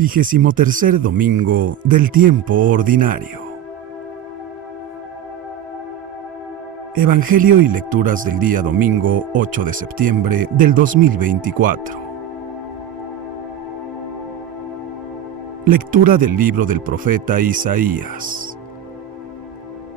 23º domingo del tiempo ordinario. Evangelio y lecturas del día domingo 8 de septiembre del 2024. Lectura del libro del profeta Isaías.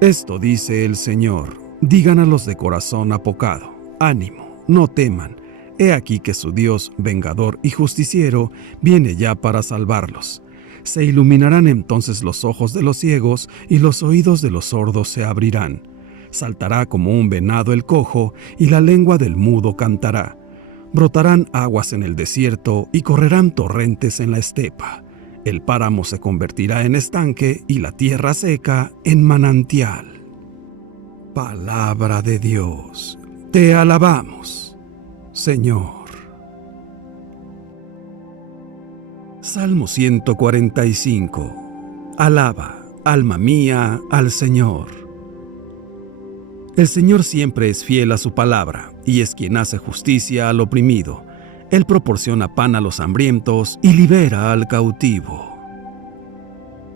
Esto dice el Señor: digan a los de corazón apocado, ánimo, no teman. He aquí que su Dios, vengador y justiciero, viene ya para salvarlos. Se iluminarán entonces los ojos de los ciegos y los oídos de los sordos se abrirán. Saltará como un venado el cojo y la lengua del mudo cantará. Brotarán aguas en el desierto y correrán torrentes en la estepa. El páramo se convertirá en estanque y la tierra seca en manantial. Palabra de Dios. Te alabamos, Señor. Salmo 145. Alaba, alma mía, al Señor. El Señor siempre es fiel a su palabra, y es quien hace justicia al oprimido. Él proporciona pan a los hambrientos y libera al cautivo.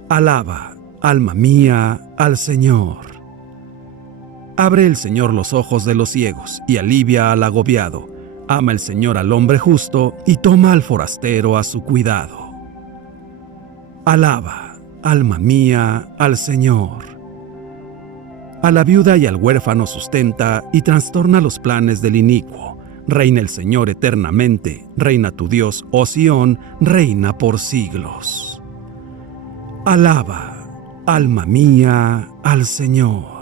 Alaba, alma mía, al Señor. Abre el Señor los ojos de los ciegos y alivia al agobiado. Ama el Señor al hombre justo y toma al forastero a su cuidado. Alaba, alma mía, al Señor. A la viuda y al huérfano sustenta y trastorna los planes del inicuo. Reina el Señor eternamente, reina tu Dios, oh Sión, reina por siglos. Alaba, alma mía, al Señor.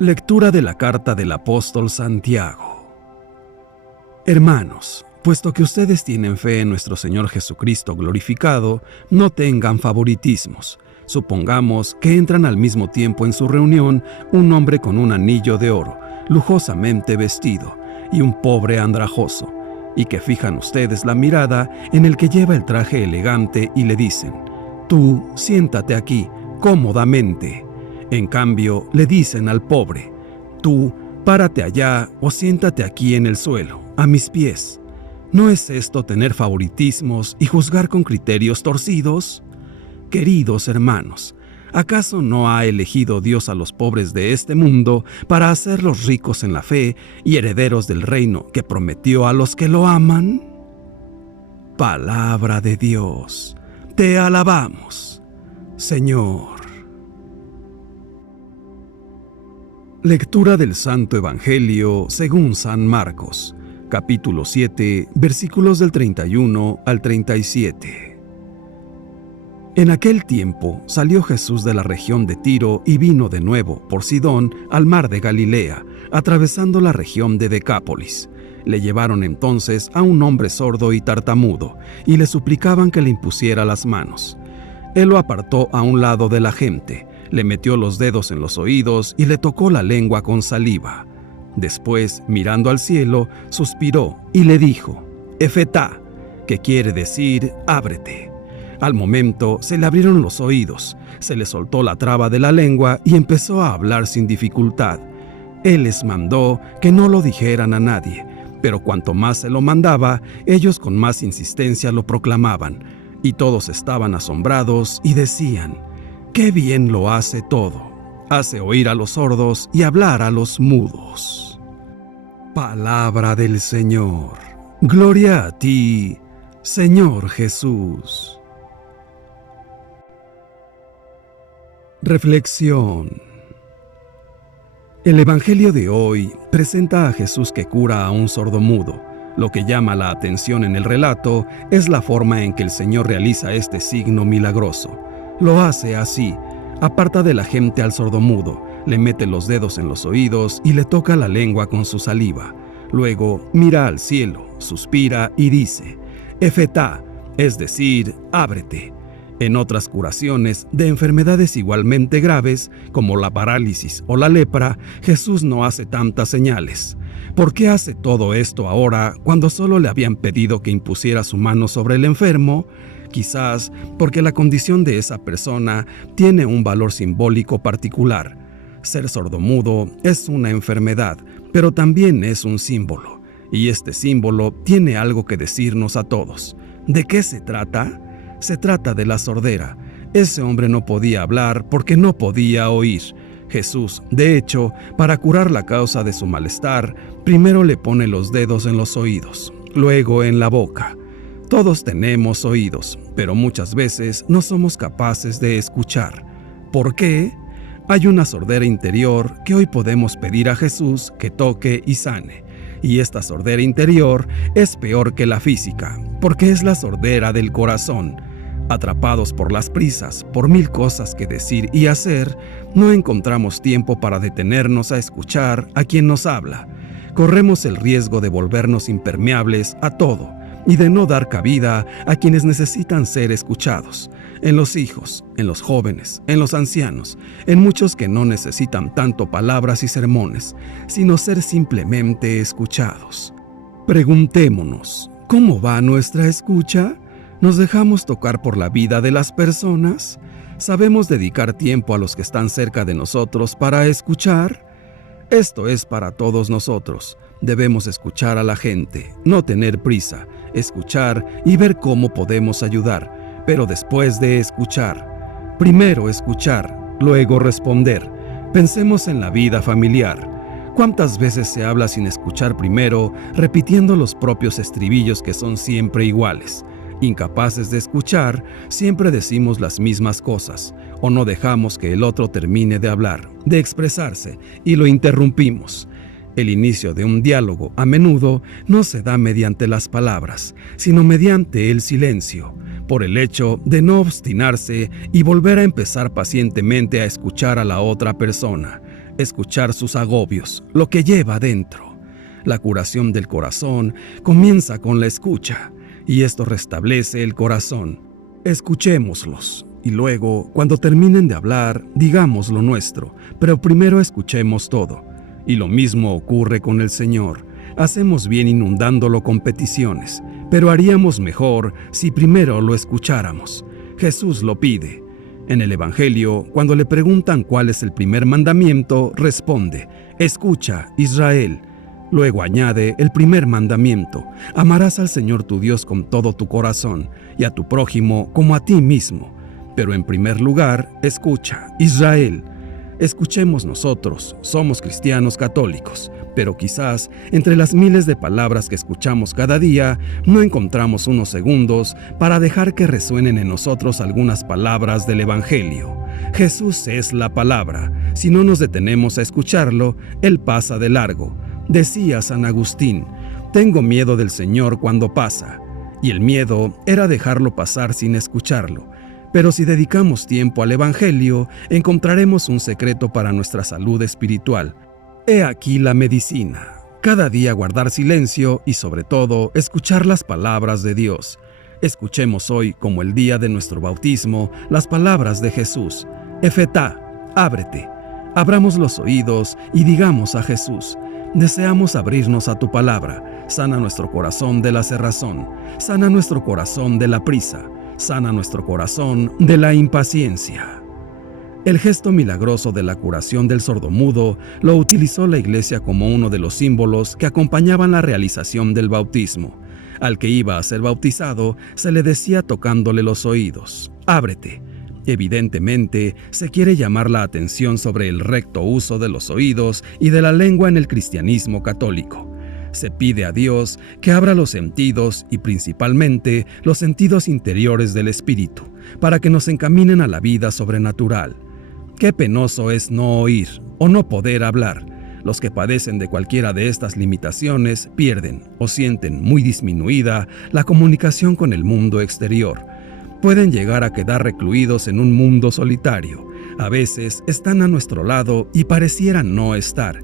Lectura de la carta del apóstol Santiago. Hermanos, puesto que ustedes tienen fe en nuestro Señor Jesucristo glorificado, no tengan favoritismos. Supongamos que entran al mismo tiempo en su reunión un hombre con un anillo de oro, lujosamente vestido, y un pobre andrajoso, y que fijan ustedes la mirada en el que lleva el traje elegante y le dicen: tú, siéntate aquí, cómodamente. En cambio, le dicen al pobre: tú, párate allá o siéntate aquí en el suelo, a mis pies. ¿No es esto tener favoritismos y juzgar con criterios torcidos? Queridos hermanos, ¿acaso no ha elegido Dios a los pobres de este mundo para hacerlos ricos en la fe y herederos del reino que prometió a los que lo aman? Palabra de Dios. Te alabamos, Señor. Lectura del Santo Evangelio según San Marcos, capítulo 7, versículos del 31 al 37. En aquel tiempo salió Jesús de la región de Tiro y vino de nuevo por Sidón al mar de Galilea, atravesando la región de Decápolis. Le llevaron entonces a un hombre sordo y tartamudo, y le suplicaban que le impusiera las manos. Él lo apartó a un lado de la gente, le metió los dedos en los oídos y le tocó la lengua con saliva. Después, mirando al cielo, suspiró y le dijo: Efetá, que quiere decir ábrete. Al momento se le abrieron los oídos, se le soltó la traba de la lengua y empezó a hablar sin dificultad. Él les mandó que no lo dijeran a nadie, pero cuanto más se lo mandaba, ellos con más insistencia lo proclamaban, y todos estaban asombrados y decían: ¡qué bien lo hace todo! Hace oír a los sordos y hablar a los mudos. Palabra del Señor. Gloria a ti, Señor Jesús. Reflexión. El Evangelio de hoy presenta a Jesús que cura a un sordomudo. Lo que llama la atención en el relato es la forma en que el Señor realiza este signo milagroso. Lo hace así: aparta de la gente al sordomudo, le mete los dedos en los oídos y le toca la lengua con su saliva. Luego mira al cielo, suspira y dice: Efetá, es decir, ábrete. En otras curaciones de enfermedades igualmente graves, como la parálisis o la lepra, Jesús no hace tantas señales. ¿Por qué hace todo esto ahora cuando solo le habían pedido que impusiera su mano sobre el enfermo? Quizás porque la condición de esa persona tiene un valor simbólico particular. Ser sordomudo es una enfermedad, pero también es un símbolo. y este símbolo tiene algo que decirnos a todos. ¿De qué se trata? Se trata de la sordera. Ese hombre no podía hablar porque no podía oír. Jesús, de hecho, para curar la causa de su malestar, primero le pone los dedos en los oídos, luego en la boca. Todos tenemos oídos, pero muchas veces no somos capaces de escuchar. ¿Por qué? Hay una sordera interior que hoy podemos pedir a Jesús que toque y sane. Y esta sordera interior es peor que la física, porque es la sordera del corazón. Atrapados por las prisas, por mil cosas que decir y hacer, no encontramos tiempo para detenernos a escuchar a quien nos habla. Corremos el riesgo de volvernos impermeables a todo y de no dar cabida a quienes necesitan ser escuchados, en los hijos, en los jóvenes, en los ancianos, en muchos que no necesitan tanto palabras y sermones, sino ser simplemente escuchados. Preguntémonos, ¿cómo va nuestra escucha? ¿Nos dejamos tocar por la vida de las personas? ¿Sabemos dedicar tiempo a los que están cerca de nosotros para escuchar? Esto es para todos nosotros. Debemos escuchar a la gente, no tener prisa, escuchar y ver cómo podemos ayudar, pero después de escuchar. Primero escuchar, luego responder. Pensemos en la vida familiar. ¿Cuántas veces se habla sin escuchar primero, repitiendo los propios estribillos que son siempre iguales? Incapaces de escuchar, siempre decimos las mismas cosas, o no dejamos que el otro termine de hablar, de expresarse, y lo interrumpimos. El inicio de un diálogo, a menudo, no se da mediante las palabras, sino mediante el silencio, por el hecho de no obstinarse y volver a empezar pacientemente a escuchar a la otra persona, escuchar sus agobios, lo que lleva dentro. La curación del corazón comienza con la escucha, y esto restablece el corazón. Escuchémoslos, y luego, cuando terminen de hablar, digamos lo nuestro, pero primero escuchemos todo. Y lo mismo ocurre con el Señor. Hacemos bien inundándolo con peticiones, pero haríamos mejor si primero lo escucháramos. Jesús lo pide. En el Evangelio, cuando le preguntan cuál es el primer mandamiento, responde: «Escucha, Israel». Luego añade el primer mandamiento: amarás al Señor tu Dios con todo tu corazón y a tu prójimo como a ti mismo. Pero en primer lugar, escucha, Israel. Escuchemos nosotros, somos cristianos católicos, pero quizás entre las miles de palabras que escuchamos cada día, no encontramos unos segundos para dejar que resuenen en nosotros algunas palabras del Evangelio. Jesús es la palabra. Si no nos detenemos a escucharlo, Él pasa de largo. Decía San Agustín: tengo miedo del Señor cuando pasa. Y el miedo era dejarlo pasar sin escucharlo. Pero si dedicamos tiempo al Evangelio, encontraremos un secreto para nuestra salud espiritual. He aquí la medicina. Cada día guardar silencio y, sobre todo, escuchar las palabras de Dios. Escuchemos hoy, como el día de nuestro bautismo, las palabras de Jesús. Efetá, ábrete. Abramos los oídos y digamos a Jesús: deseamos abrirnos a tu palabra. Sana nuestro corazón de la cerrazón. Sana nuestro corazón de la prisa. Sana nuestro corazón de la impaciencia. El gesto milagroso de la curación del sordomudo lo utilizó la Iglesia como uno de los símbolos que acompañaban la realización del bautismo. Al que iba a ser bautizado se le decía tocándole los oídos: ábrete. Evidentemente, se quiere llamar la atención sobre el recto uso de los oídos y de la lengua en el cristianismo católico. Se pide a Dios que abra los sentidos y principalmente los sentidos interiores del espíritu, para que nos encaminen a la vida sobrenatural. Qué penoso es no oír o no poder hablar. Los que padecen de cualquiera de estas limitaciones pierden o sienten muy disminuida la comunicación con el mundo exterior. Pueden llegar a quedar recluidos en un mundo solitario. A veces están a nuestro lado y parecieran no estar.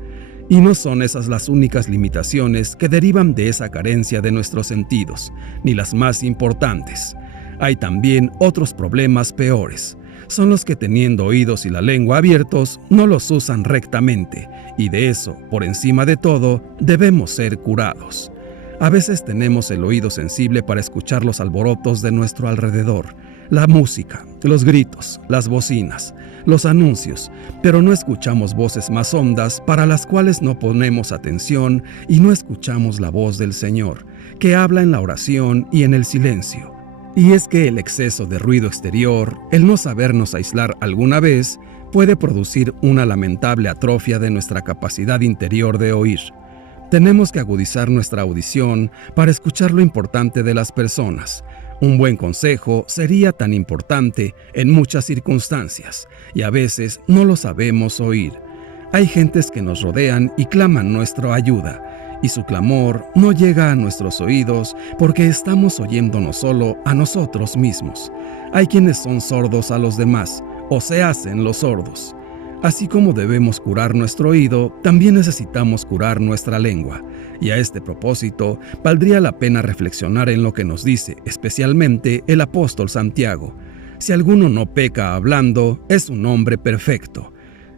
Y no son esas las únicas limitaciones que derivan de esa carencia de nuestros sentidos, ni las más importantes. Hay también otros problemas peores. Son los que, teniendo oídos y la lengua abiertos, no los usan rectamente, y de eso, por encima de todo, debemos ser curados. A veces tenemos el oído sensible para escuchar los alborotos de nuestro alrededor, la música, los gritos, las bocinas, los anuncios, pero no escuchamos voces más hondas para las cuales no ponemos atención y no escuchamos la voz del Señor, que habla en la oración y en el silencio. Y es que el exceso de ruido exterior, el no sabernos aislar alguna vez, puede producir una lamentable atrofia de nuestra capacidad interior de oír. Tenemos que agudizar nuestra audición para escuchar lo importante de las personas. Un buen consejo sería tan importante en muchas circunstancias, y a veces no lo sabemos oír. Hay gentes que nos rodean y claman nuestra ayuda, y su clamor no llega a nuestros oídos porque estamos oyéndonos solo a nosotros mismos. Hay quienes son sordos a los demás, o se hacen los sordos. Así como debemos curar nuestro oído, también necesitamos curar nuestra lengua. Y a este propósito, valdría la pena reflexionar en lo que nos dice, especialmente el apóstol Santiago. Si alguno no peca hablando, es un hombre perfecto.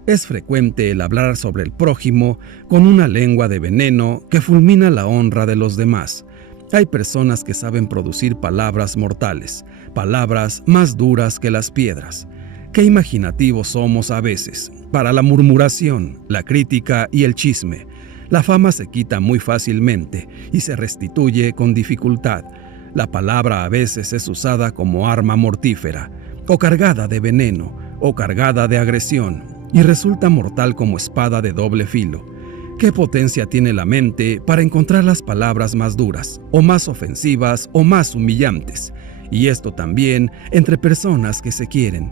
Es frecuente el hablar sobre el prójimo con una lengua de veneno que fulmina la honra de los demás. Hay personas que saben producir palabras mortales, palabras más duras que las piedras. Qué imaginativos somos a veces, para la murmuración, la crítica y el chisme. La fama se quita muy fácilmente y se restituye con dificultad. La palabra a veces es usada como arma mortífera, o cargada de veneno, o cargada de agresión, y resulta mortal como espada de doble filo. ¿Qué potencia tiene la mente para encontrar las palabras más duras, o más ofensivas, o más humillantes? Y esto también entre personas que se quieren.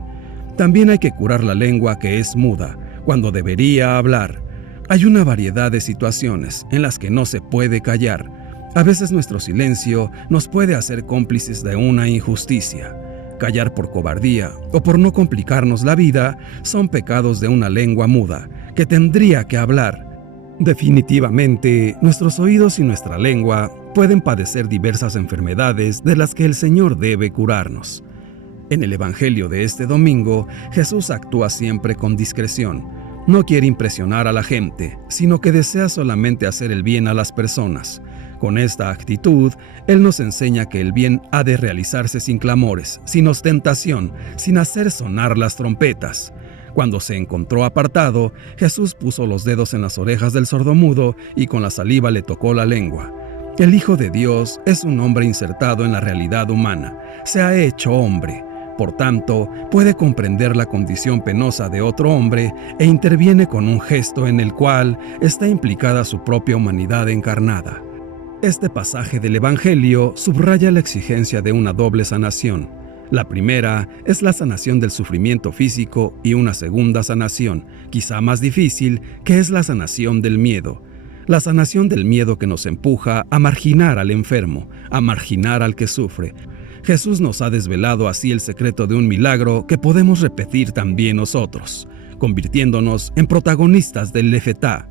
También hay que curar la lengua que es muda, cuando debería hablar. Hay una variedad de situaciones en las que no se puede callar. A veces nuestro silencio nos puede hacer cómplices de una injusticia. Callar por cobardía o por no complicarnos la vida son pecados de una lengua muda, que tendría que hablar. Definitivamente, nuestros oídos y nuestra lengua pueden padecer diversas enfermedades de las que el Señor debe curarnos. En el Evangelio de este domingo, Jesús actúa siempre con discreción. No quiere impresionar a la gente, sino que desea solamente hacer el bien a las personas. Con esta actitud, Él nos enseña que el bien ha de realizarse sin clamores, sin ostentación, sin hacer sonar las trompetas. Cuando se encontró apartado, Jesús puso los dedos en las orejas del sordomudo y con la saliva le tocó la lengua. El Hijo de Dios es un hombre insertado en la realidad humana. Se ha hecho hombre. Por tanto, puede comprender la condición penosa de otro hombre e interviene con un gesto en el cual está implicada su propia humanidad encarnada. Este pasaje del Evangelio subraya la exigencia de una doble sanación. La primera es la sanación del sufrimiento físico y una segunda sanación, quizá más difícil, que es la sanación del miedo. La sanación del miedo que nos empuja a marginar al enfermo, a marginar al que sufre. Jesús nos ha desvelado así el secreto de un milagro que podemos repetir también nosotros, convirtiéndonos en protagonistas del Efetá,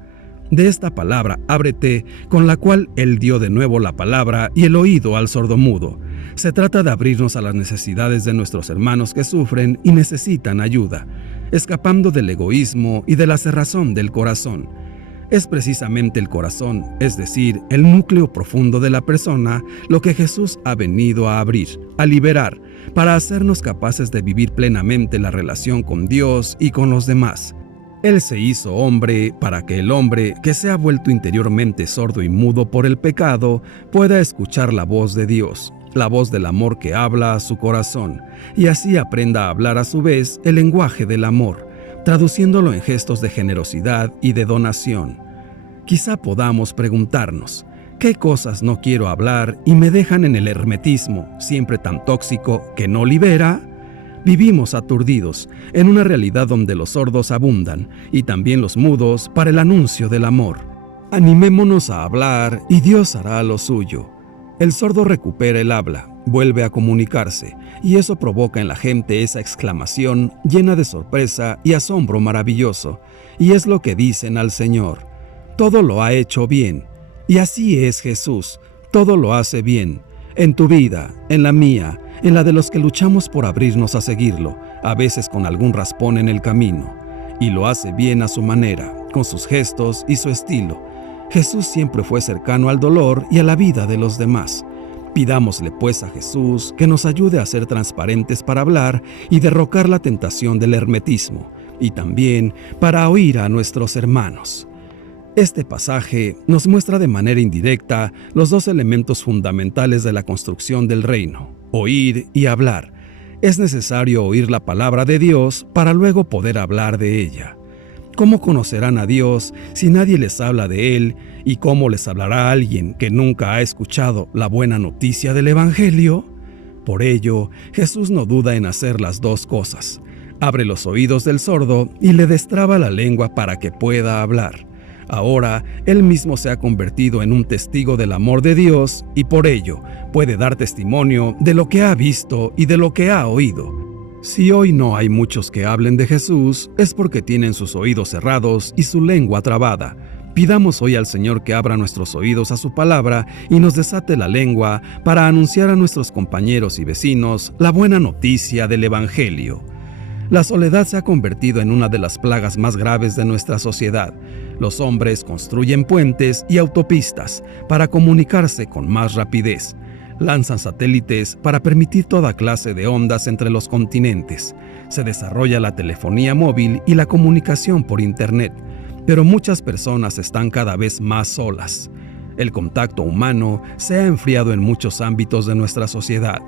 de esta palabra ábrete, con la cual Él dio de nuevo la palabra y el oído al sordomudo. Se trata de abrirnos a las necesidades de nuestros hermanos que sufren y necesitan ayuda, escapando del egoísmo y de la cerrazón del corazón. Es precisamente el corazón, es decir, el núcleo profundo de la persona, lo que Jesús ha venido a abrir, a liberar, para hacernos capaces de vivir plenamente la relación con Dios y con los demás. Él se hizo hombre para que el hombre, que se ha vuelto interiormente sordo y mudo por el pecado, pueda escuchar la voz de Dios, la voz del amor que habla a su corazón, y así aprenda a hablar a su vez el lenguaje del amor, traduciéndolo en gestos de generosidad y de donación. Quizá podamos preguntarnos, ¿qué cosas no quiero hablar y me dejan en el hermetismo, siempre tan tóxico, que no libera? Vivimos aturdidos, en una realidad donde los sordos abundan, y también los mudos para el anuncio del amor. Animémonos a hablar y Dios hará lo suyo. El sordo recupera el habla, vuelve a comunicarse, y eso provoca en la gente esa exclamación llena de sorpresa y asombro maravilloso, y es lo que dicen al Señor: todo lo ha hecho bien. Y así es Jesús, todo lo hace bien, en tu vida, en la mía, en la de los que luchamos por abrirnos a seguirlo, a veces con algún raspón en el camino, y lo hace bien a su manera, con sus gestos y su estilo. Jesús siempre fue cercano al dolor y a la vida de los demás. Pidámosle pues a Jesús que nos ayude a ser transparentes para hablar y derrocar la tentación del hermetismo, y también para oír a nuestros hermanos. Este pasaje nos muestra de manera indirecta los dos elementos fundamentales de la construcción del reino: oír y hablar. Es necesario oír la palabra de Dios para luego poder hablar de ella. ¿Cómo conocerán a Dios si nadie les habla de Él? ¿Y cómo les hablará alguien que nunca ha escuchado la buena noticia del Evangelio? Por ello, Jesús no duda en hacer las dos cosas. Abre los oídos del sordo y le destraba la lengua para que pueda hablar. Ahora, Él mismo se ha convertido en un testigo del amor de Dios y por ello puede dar testimonio de lo que ha visto y de lo que ha oído. Si hoy no hay muchos que hablen de Jesús, es porque tienen sus oídos cerrados y su lengua trabada. Pidamos hoy al Señor que abra nuestros oídos a su palabra y nos desate la lengua para anunciar a nuestros compañeros y vecinos la buena noticia del Evangelio. La soledad se ha convertido en una de las plagas más graves de nuestra sociedad. Los hombres construyen puentes y autopistas para comunicarse con más rapidez. Lanzan satélites para permitir toda clase de ondas entre los continentes. Se desarrolla la telefonía móvil y la comunicación por Internet, pero muchas personas están cada vez más solas. El contacto humano se ha enfriado en muchos ámbitos de nuestra sociedad.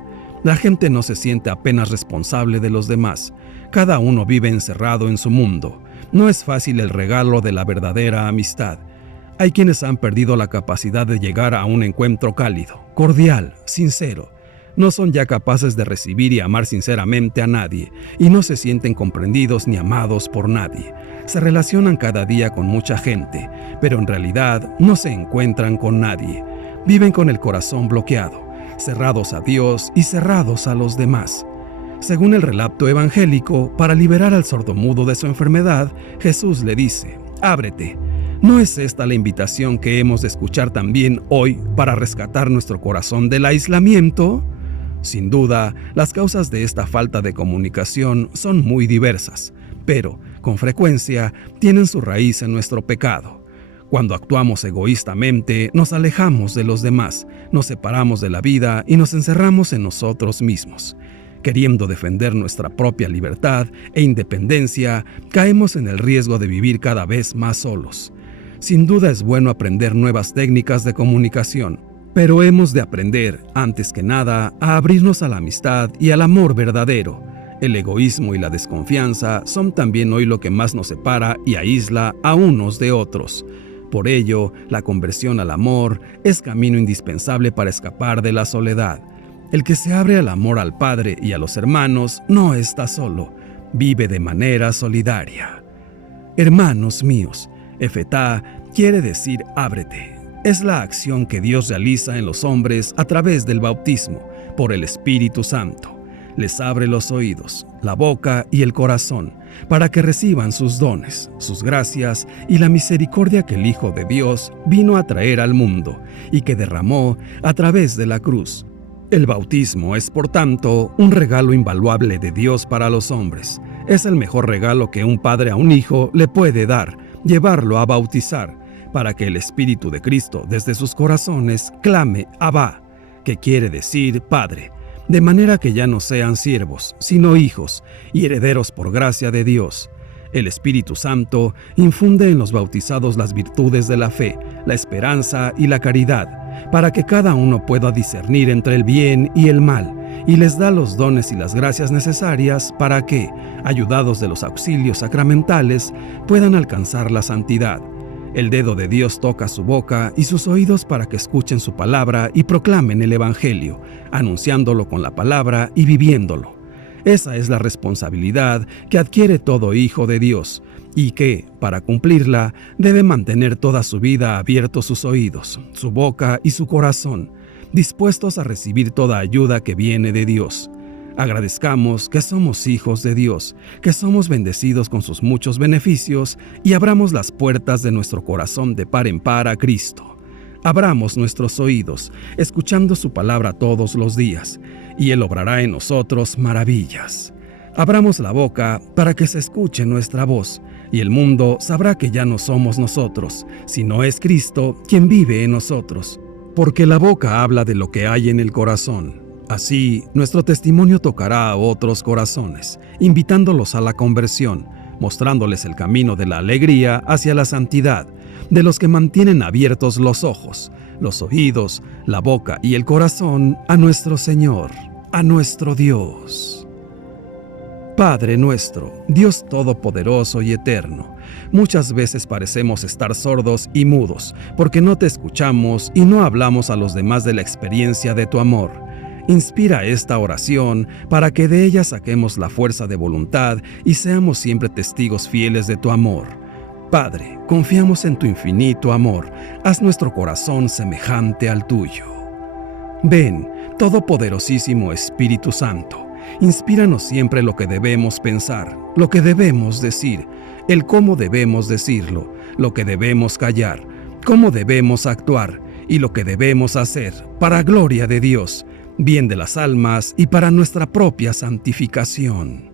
La gente no se siente apenas responsable de los demás. Cada uno vive encerrado en su mundo. No es fácil el regalo de la verdadera amistad. Hay quienes han perdido la capacidad de llegar a un encuentro cálido, cordial, sincero. No son ya capaces de recibir y amar sinceramente a nadie, y no se sienten comprendidos ni amados por nadie. Se relacionan cada día con mucha gente, pero en realidad no se encuentran con nadie. Viven con el corazón bloqueado, cerrados a Dios y cerrados a los demás. Según el relato evangélico, para liberar al sordomudo de su enfermedad, Jesús le dice: «Ábrete». ¿No es esta la invitación que hemos de escuchar también hoy para rescatar nuestro corazón del aislamiento? Sin duda, las causas de esta falta de comunicación son muy diversas, pero, con frecuencia, tienen su raíz en nuestro pecado. Cuando actuamos egoístamente, nos alejamos de los demás, nos separamos de la vida y nos encerramos en nosotros mismos. Queriendo defender nuestra propia libertad e independencia, caemos en el riesgo de vivir cada vez más solos. Sin duda es bueno aprender nuevas técnicas de comunicación, pero hemos de aprender, antes que nada, a abrirnos a la amistad y al amor verdadero. El egoísmo y la desconfianza son también hoy lo que más nos separa y aísla a unos de otros. Por ello, la conversión al amor es camino indispensable para escapar de la soledad. El que se abre al amor al Padre y a los hermanos no está solo, vive de manera solidaria. Hermanos míos, Efetá quiere decir ábrete. Es la acción que Dios realiza en los hombres a través del bautismo, por el Espíritu Santo. Les abre los oídos, la boca y el corazón, para que reciban sus dones, sus gracias y la misericordia que el Hijo de Dios vino a traer al mundo y que derramó a través de la cruz. El bautismo es, por tanto, un regalo invaluable de Dios para los hombres. Es el mejor regalo que un padre a un hijo le puede dar, llevarlo a bautizar, para que el Espíritu de Cristo desde sus corazones clame Abba, que quiere decir Padre, de manera que ya no sean siervos, sino hijos y herederos por gracia de Dios. El Espíritu Santo infunde en los bautizados las virtudes de la fe, la esperanza y la caridad, para que cada uno pueda discernir entre el bien y el mal, y les da los dones y las gracias necesarias para que, ayudados de los auxilios sacramentales, puedan alcanzar la santidad. El dedo de Dios toca su boca y sus oídos para que escuchen su palabra y proclamen el Evangelio, anunciándolo con la palabra y viviéndolo. Esa es la responsabilidad que adquiere todo hijo de Dios y que, para cumplirla, debe mantener toda su vida abiertos sus oídos, su boca y su corazón, dispuestos a recibir toda ayuda que viene de Dios. Agradezcamos que somos hijos de Dios, que somos bendecidos con sus muchos beneficios y abramos las puertas de nuestro corazón de par en par a Cristo. Abramos nuestros oídos, escuchando su palabra todos los días, y Él obrará en nosotros maravillas. Abramos la boca para que se escuche nuestra voz, y el mundo sabrá que ya no somos nosotros, sino es Cristo quien vive en nosotros. Porque la boca habla de lo que hay en el corazón. Así, nuestro testimonio tocará a otros corazones, invitándolos a la conversión, mostrándoles el camino de la alegría hacia la santidad, de los que mantienen abiertos los ojos, los oídos, la boca y el corazón a nuestro Señor, a nuestro Dios. Padre nuestro, Dios todopoderoso y eterno, muchas veces parecemos estar sordos y mudos porque no te escuchamos y no hablamos a los demás de la experiencia de tu amor. Inspira esta oración para que de ella saquemos la fuerza de voluntad y seamos siempre testigos fieles de tu amor. Padre, confiamos en tu infinito amor. Haz nuestro corazón semejante al tuyo. Ven, Todopoderosísimo Espíritu Santo, inspíranos siempre lo que debemos pensar, lo que debemos decir, el cómo debemos decirlo, lo que debemos callar, cómo debemos actuar y lo que debemos hacer, para gloria de Dios, bien de las almas y para nuestra propia santificación.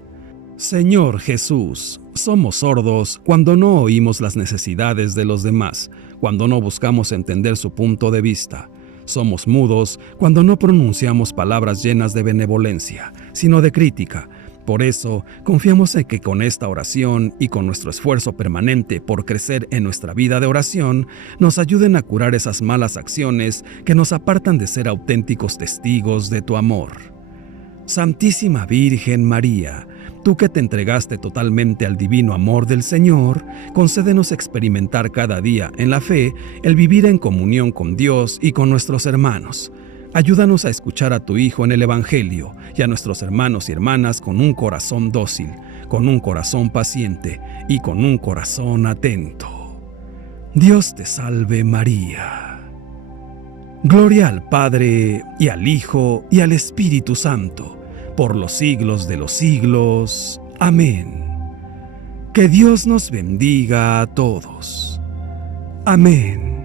Señor Jesús, somos sordos cuando no oímos las necesidades de los demás, cuando no buscamos entender su punto de vista. Somos mudos cuando no pronunciamos palabras llenas de benevolencia, sino de crítica. Por eso, confiamos en que con esta oración y con nuestro esfuerzo permanente por crecer en nuestra vida de oración, nos ayuden a curar esas malas acciones que nos apartan de ser auténticos testigos de tu amor. Santísima Virgen María, tú que te entregaste totalmente al divino amor del Señor, concédenos experimentar cada día en la fe el vivir en comunión con Dios y con nuestros hermanos. Ayúdanos a escuchar a tu Hijo en el Evangelio y a nuestros hermanos y hermanas con un corazón dócil, con un corazón paciente y con un corazón atento. Dios te salve María. Gloria al Padre, y al Hijo, y al Espíritu Santo, por los siglos de los siglos. Amén. Que Dios nos bendiga a todos. Amén.